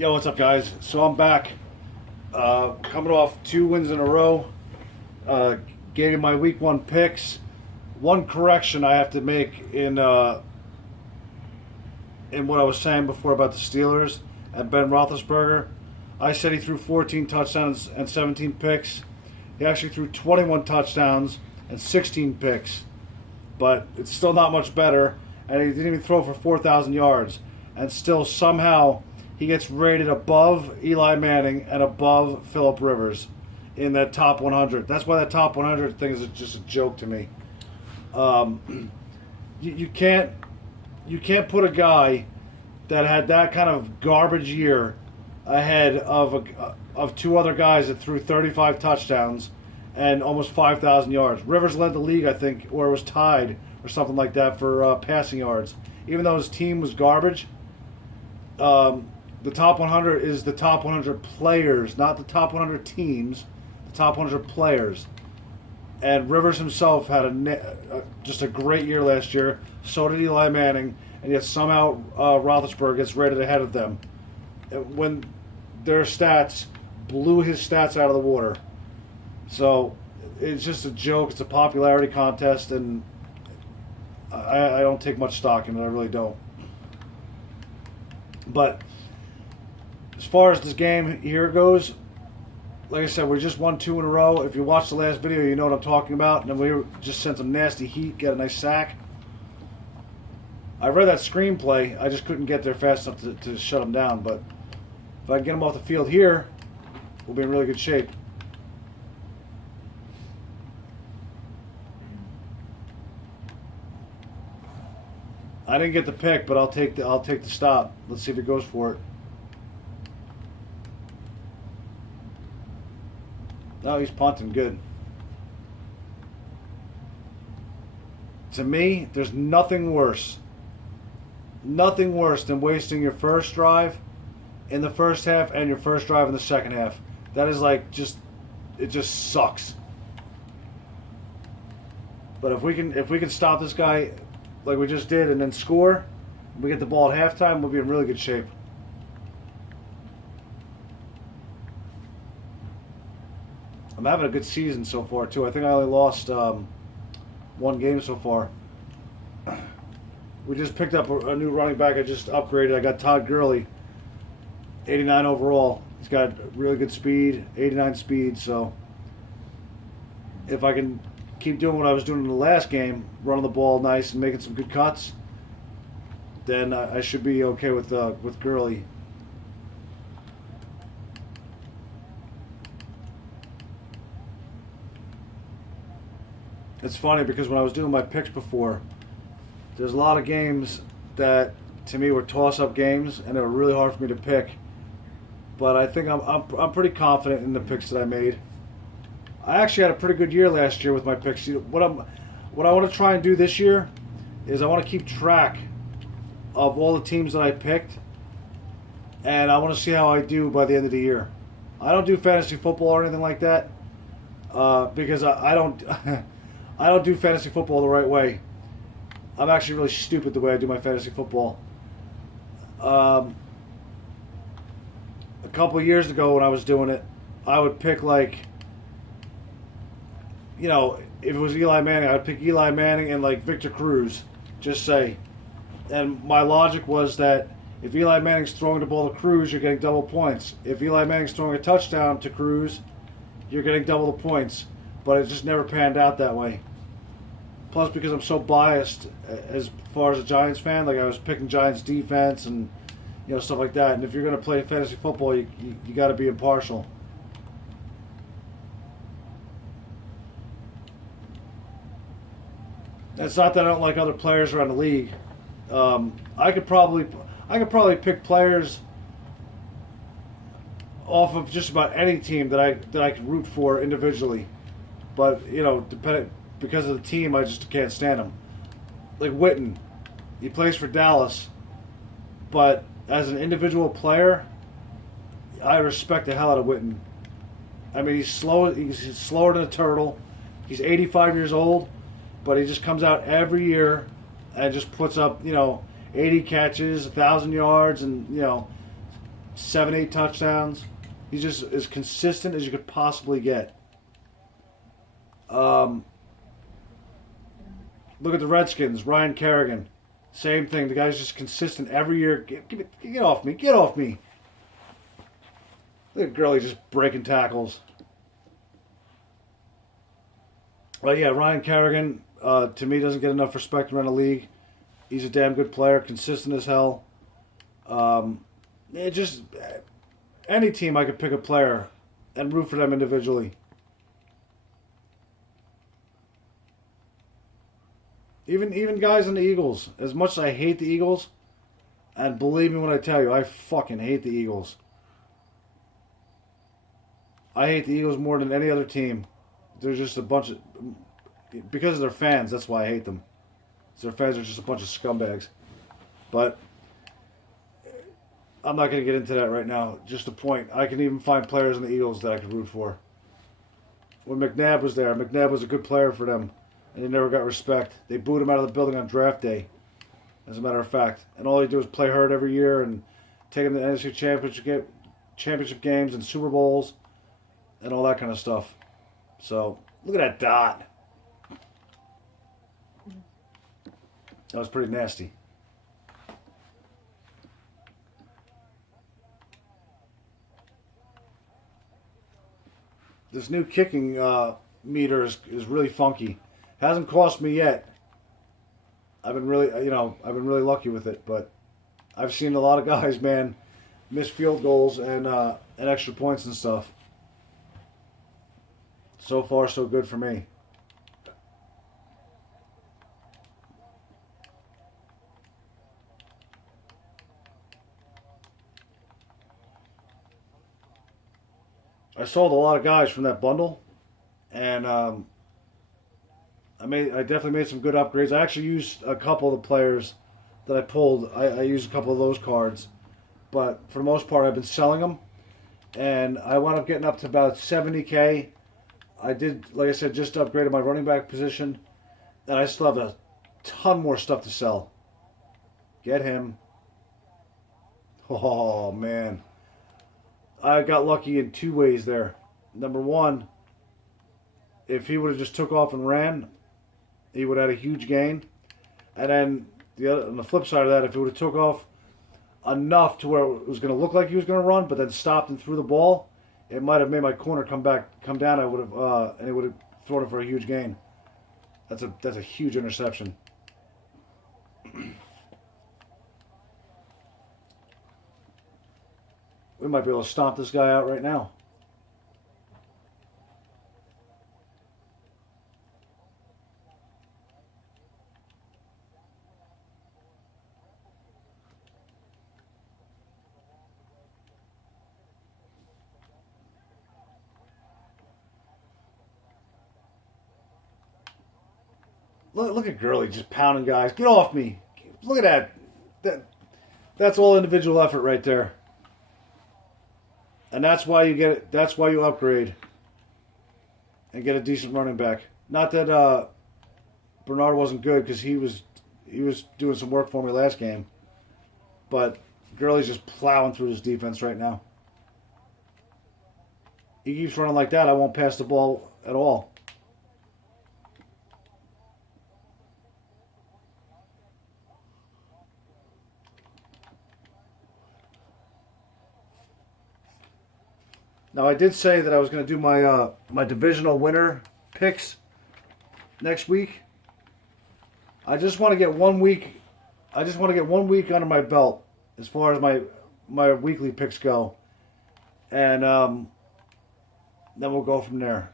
Yo, what's up, guys? So I'm back, coming off 2 wins in a row, gaining my week 1 picks. One correction I have to make in what I was saying before about the Steelers and Ben Roethlisberger. I said he threw 14 touchdowns and 17 picks. He actually threw 21 touchdowns and 16 picks, but it's still not much better. And he didn't even throw for 4,000 yards, and still somehow he gets rated above Eli Manning and above Phillip Rivers in that top 100. That's why that top 100 thing is just a joke to me. You can't put a guy that had that kind of garbage year ahead of 2 other guys that threw 35 touchdowns and almost 5,000 yards. Rivers led the league, I think, or was tied or something like that for passing yards. Even though his team was garbage, the top 100 is the top 100 players, not the top 100 teams, the top 100 players. And Rivers himself had just a great year last year. So did Eli Manning, and yet somehow Roethlisberger gets rated ahead of them when their stats blew his stats out of the water. So it's just a joke. It's a popularity contest, and I don't take much stock in it. I really don't. But as far as this game here goes, like I said, we just won 2 in a row. If you watched the last video, you know what I'm talking about. And then we just sent some nasty heat, got a nice sack. I read that screenplay. I just couldn't get there fast enough to shut them down. But if I can get them off the field here, we'll be in really good shape. I didn't get the pick, but I'll take the stop. Let's see if he goes for it. No, he's punting good. To me, there's nothing worse than wasting your first drive in the first half and your first drive in the second half. That is like it just sucks. But if we can stop this guy like we just did and then score, we get the ball at halftime, we'll be in really good shape. I'm having a good season so far, too. I think I only lost 1 game so far. We just picked up a new running back. I just upgraded. I got Todd Gurley, 89 overall. He's got really good speed, 89 speed. So if I can keep doing what I was doing in the last game, running the ball nice and making some good cuts, then I should be okay with Gurley. It's funny because when I was doing my picks before, there's a lot of games that to me were toss-up games, and they were really hard for me to pick. But I think I'm pretty confident in the picks that I made. I actually had a pretty good year last year with my picks. What I want to try and do this year is I want to keep track of all the teams that I picked, and I want to see how I do by the end of the year. I don't do fantasy football or anything like that because I don't. I don't do fantasy football the right way. I'm actually really stupid the way I do my fantasy football. A couple of years ago when I was doing it, I would pick if it was Eli Manning, I would pick Eli Manning and Victor Cruz, just say. And my logic was that if Eli Manning's throwing the ball to Cruz, you're getting double points. If Eli Manning's throwing a touchdown to Cruz, you're getting double the points. But it just never panned out that way. Plus, because I'm so biased as far as a Giants fan, I was picking Giants defense and stuff like that. And if you're going to play fantasy football, you got to be impartial. It's not that I don't like other players around the league. I could probably pick players off of just about any team that I could root for individually. But because of the team, I just can't stand him. Like Witten, he plays for Dallas, but as an individual player, I respect the hell out of Witten. I mean, he's slow. He's slower than a turtle. He's 85 years old, but he just comes out every year and just puts up, 80 catches, 1,000 yards, and 7, 8 touchdowns. He's just as consistent as you could possibly get. Look at the Redskins. Ryan Kerrigan. Same thing. The guy's just consistent every year. Get off me. Get off me. Look at Gurley just breaking tackles. Well, yeah, Ryan Kerrigan, to me, doesn't get enough respect around the league. He's a damn good player, consistent as hell. Just any team I could pick a player and root for them individually. Even guys in the Eagles. As much as I hate the Eagles, and believe me when I tell you, I fucking hate the Eagles. I hate the Eagles more than any other team. They're just a bunch of... Because of their fans, that's why I hate them. Their fans are just a bunch of scumbags. But I'm not going to get into that right now. Just a point. I can even find players in the Eagles that I could root for. When McNabb was there, McNabb was a good player for them. And he never got respect. They booed him out of the building on draft day, as a matter of fact. And all he did was play hurt every year and take him to the NFC championship games and Super Bowls and all that kind of stuff. So, look at that dot. That was pretty nasty. This new kicking meter is really funky. Hasn't cost me yet. I've been really lucky with it, but I've seen a lot of guys, man, miss field goals and extra points and stuff. So far, so good for me. I sold a lot of guys from that bundle, and I definitely made some good upgrades. I actually used a couple of the players that I pulled. I used a couple of those cards, but for the most part, I've been selling them, and I wound up getting up to about 70K. I did, like I said, just upgraded my running back position, and I still have a ton more stuff to sell. Get him. Oh, man. I got lucky in 2 ways there. Number one, if he would have just took off and ran, he would have had a huge gain. And then on the flip side of that, if he would have took off enough to where it was going to look like he was going to run, but then stopped and threw the ball, it might have made my corner come down. I would have, and it would have thrown it for a huge gain. That's a huge interception. We might be able to stomp this guy out right now. Look at Gurley just pounding guys. Get off me. Look at that. That's all individual effort right there. And that's why you get it. That's why you upgrade and get a decent running back. Not that Bernard wasn't good, because he was doing some work for me last game. But Gurley's just plowing through his defense right now. He keeps running like that, I won't pass the ball at all. Now, I did say that I was going to do my my divisional winner picks next week. I just want to get 1 week. I just want to get 1 week under my belt as far as my weekly picks go, and then we'll go from there.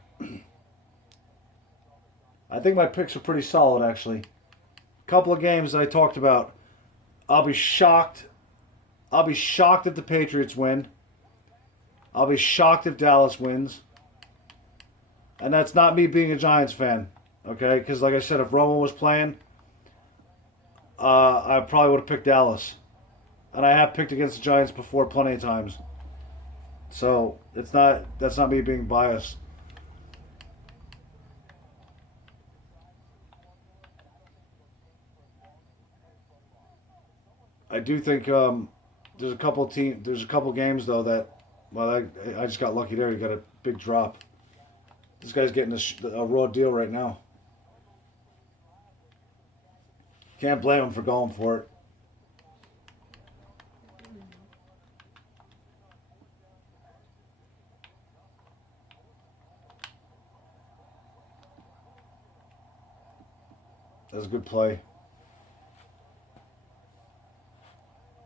I think my picks are pretty solid, actually. A couple of games that I talked about. I'll be shocked. I'll be shocked if the Patriots win. I'll be shocked if Dallas wins. And that's not me being a Giants fan, okay? Because like I said, if Romo was playing, I probably would have picked Dallas. And I have picked against the Giants before plenty of times. So that's not me being biased. I do think There's a couple games though that, well, I just got lucky there. He got a big drop. This guy's getting a raw deal right now. Can't blame him for going for it. That was a good play.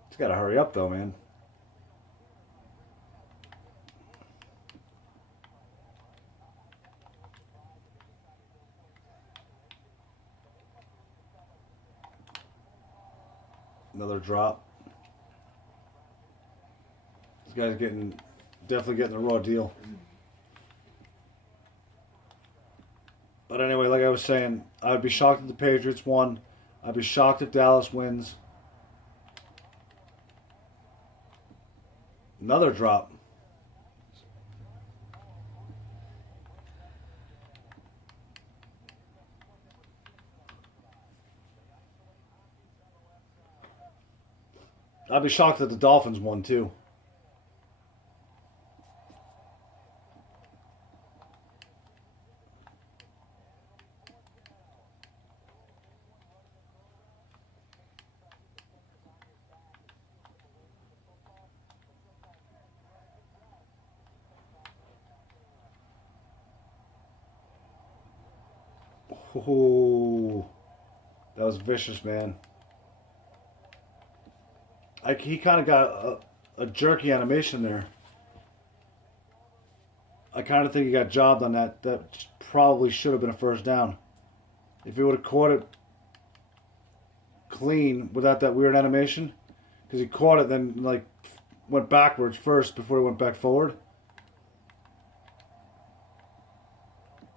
He's got to hurry up though, man. Another drop. This guy's definitely getting a raw deal. But anyway, like I was saying, I'd be shocked if the Patriots won. I'd be shocked if Dallas wins. Another drop. I'd be shocked that the Dolphins won too. Oh, that was vicious, man. He kind of got a jerky animation there. I kind of think he got jobbed on that. That probably should have been a first down. If he would have caught it clean without that weird animation, because he caught it then like went backwards first before he went back forward.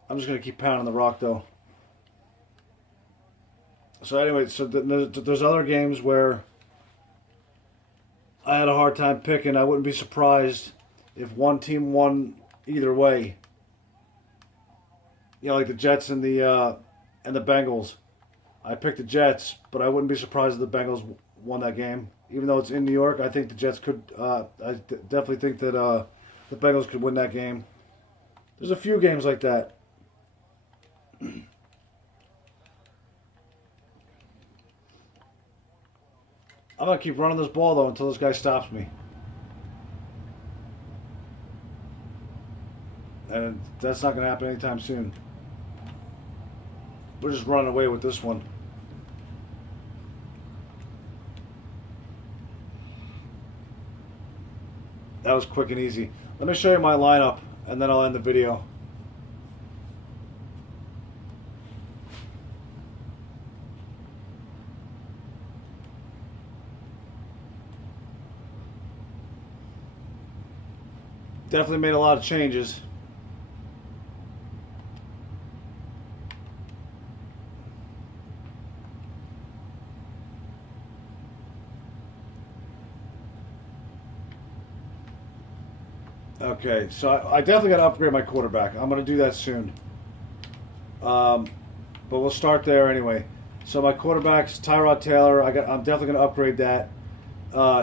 I'm just gonna keep pounding the rock though. So anyway, so there's other games where I had a hard time picking. I wouldn't be surprised if one team won either way. You know, like the Jets and the Bengals. I picked the Jets, but I wouldn't be surprised if the Bengals won that game. Even though it's in New York, I think the Jets could. Definitely think that the Bengals could win that game. There's a few games like that. I'm going to keep running this ball, though, until this guy stops me. And that's not going to happen anytime soon. We're just running away with this one. That was quick and easy. Let me show you my lineup, and then I'll end the video. Definitely made a lot of changes. Okay, so I definitely got to upgrade my quarterback. I'm going to do that soon. But we'll start there anyway. So my quarterback's Tyrod Taylor. I'm definitely going to upgrade that.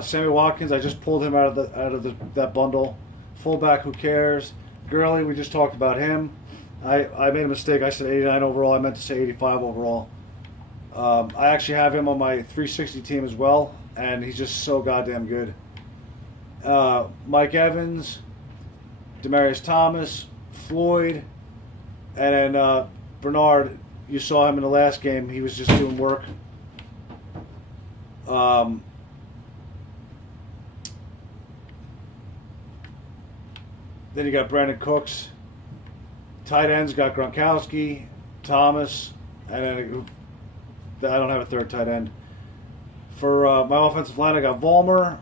Sammy Watkins, I just pulled him out of that bundle. Fullback, who cares? Gurley, we just talked about him. I made a mistake. I said 89 overall. I meant to say 85 overall. I actually have him on my 360 team as well, and he's just so goddamn good. Mike Evans, Demaryius Thomas, Floyd, and then Bernard. You saw him in the last game. He was just doing work. Then you got Brandon Cooks. Tight ends got Gronkowski, Thomas, and then I don't have a third tight end. For my offensive line, I got Vollmer,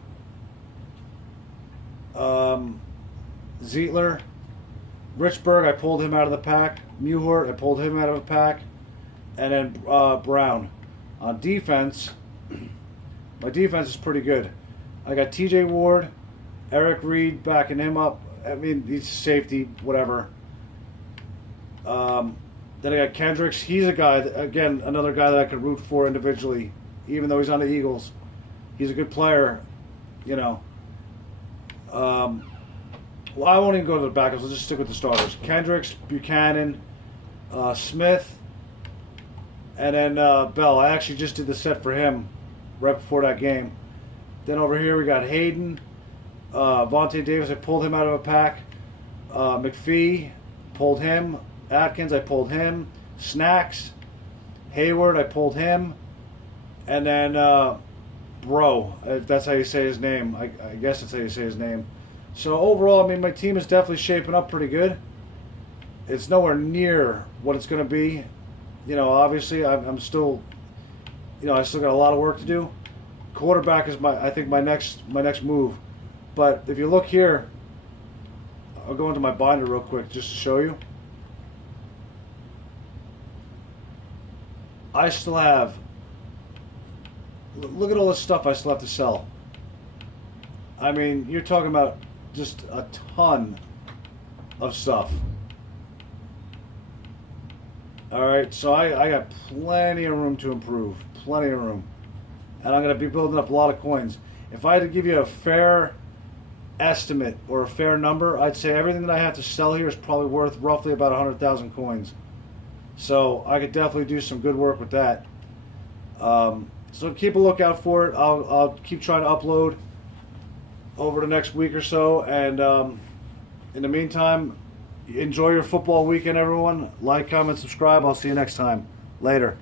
Zietler, Richburg. I pulled him out of the pack. Muhort, I pulled him out of the pack, and then Brown. On defense, my defense is pretty good. I got T.J. Ward, Eric Reed backing him up. I mean, he's safety, whatever. Then I got Kendricks. He's a guy, another guy that I could root for individually, even though he's on the Eagles. He's a good player. you know. Well, I won't even go to the backups. I'll just stick with the starters. Kendricks, Buchanan, Smith, and then Bell. I actually just did the set for him right before that game. Then over here we got Hayden, Vontae Davis. I pulled him out of a pack. McPhee, pulled him. Atkins, I pulled him. Snacks, Hayward, I pulled him. And then Bro, if that's how you say his name. I guess that's how you say his name. So overall, I mean, my team is definitely shaping up pretty good. It's nowhere near what it's going to be. You know, obviously, I'm still, you know, I still got a lot of work to do. Quarterback is I think my next move. But if you look here, I'll go into my binder real quick just to show you. I still have, look at all this stuff I still have to sell. I mean, you're talking about just a ton of stuff. Alright, so I got plenty of room to improve. Plenty of room. And I'm going to be building up a lot of coins. If I had to give you a fair estimate or a fair number, I'd say everything that I have to sell here is probably worth roughly about 100,000 coins. So I could definitely do some good work with that. So keep a lookout for it. I'll keep trying to upload over the next week or so. And in the meantime, enjoy your football weekend, everyone. Like, comment, subscribe. I'll see you next time. Later.